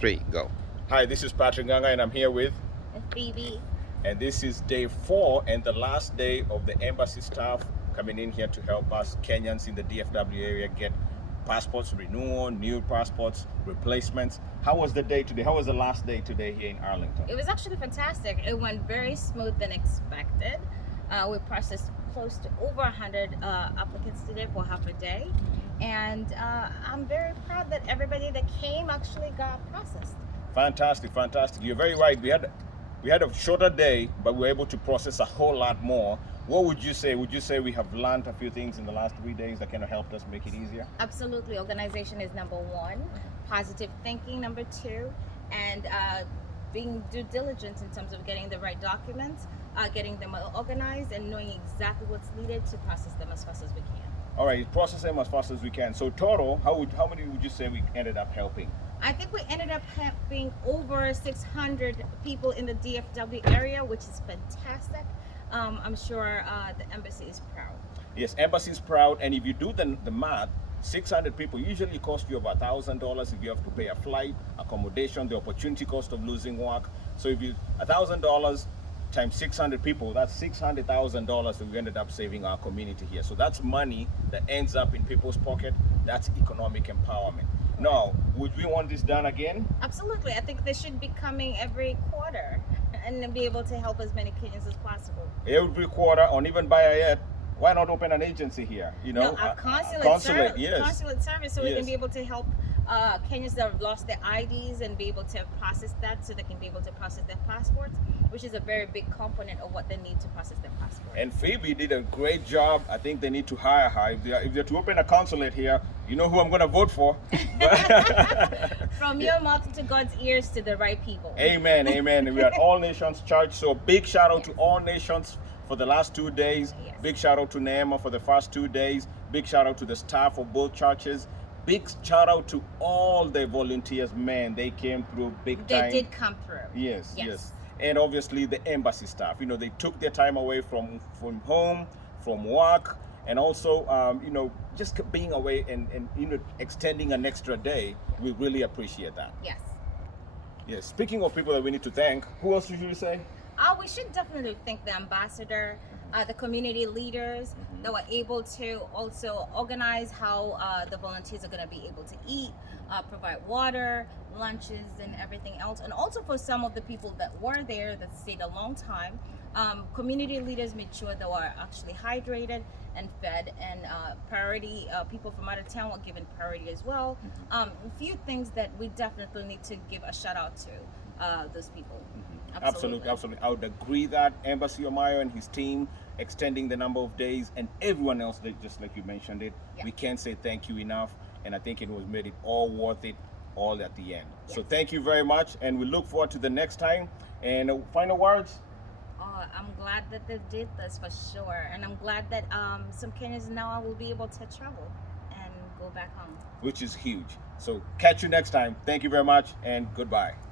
3, go. Hi, this is Patrick Ganga, and I'm here with, Phoebe. and this is day 4 and the last day of the embassy staff coming in here to help us Kenyans in the DFW area get passports renewal, new passports, replacements. How was the day today? How was the last day today here in Arlington? It was actually fantastic. It went very smooth than expected. We processed close to over 100 applicants today for half a day. And I'm very proud that everybody that came actually got processed. Fantastic, fantastic. You're very right. We had a shorter day, but we were able to process a whole lot more. What would you say? Would you say we have learned a few things in the last 3 days that kind of helped us make it easier? Absolutely. Organization is number one, positive thinking number two, and being due diligence in terms of getting the right documents, getting them organized, and knowing exactly what's needed to process them as fast as we can. All right, process them as fast as we can. So total, how many would you say we ended up helping? I think we ended up helping over 600 people in the DFW area, which is fantastic. I'm sure the embassy is proud. Yes, embassy is proud, and if you do the math, 600 people usually cost you about $1,000 if you have to pay a flight, accommodation, the opportunity cost of losing work. So if you $1,000 times 600 people, that's $600,000 that we ended up saving our community here. So that's money that ends up in people's pocket. That's economic empowerment. Now, would we want this done again? Absolutely. I think they should be coming every quarter and be able to help as many Kenyans as possible. Every quarter, or even by a yet, why not open an agency here? You know, a consulate, yes. consulate service, so we Yes. can be able to help Kenyans that have lost their IDs and be able to process that, so they can be able to process their passports, which is a very big component of what they need to process their passport. And Phoebe did a great job. I think they need to hire her. If they're to open a consulate here, you know who I'm going to vote for. From your mouth to God's ears to the right people. Amen, amen. We are All Nations Church, so big shout out to All Nations for the last 2 days. Yes. Big shout out to Neema for the first 2 days. Big shout out to the staff of both churches. Big shout out to all the volunteers, man. They came through big They time. did come through. Yes, yes. And obviously the embassy staff, you know, they took their time away from home, from work, and also, you know, just being away and you know, extending an extra day. We really appreciate that. Yes. Yes. Speaking of people that we need to thank, who else should we say? We should definitely thank the ambassador, the community leaders that were able to also organize how the volunteers are going to be able to eat, provide water, lunches, and everything else. And also for some of the people that were there that stayed a long time, community leaders made sure they were actually hydrated and fed, and priority people from out of town were given priority as well. A few things that we definitely need to give a shout out to those people. Absolutely, absolutely. I would agree that Embassy Omayo and his team extending the number of days, and everyone else that, just like you mentioned it, we can't say thank you enough, and I think it was made it all worth it all at the end. So thank you very much, and we look forward to the next time. And final words? I'm glad that they did this for sure, and I'm glad that some Kenyans now will be able to travel and go back home, Which is huge. So catch you next time. Thank you very much, and goodbye.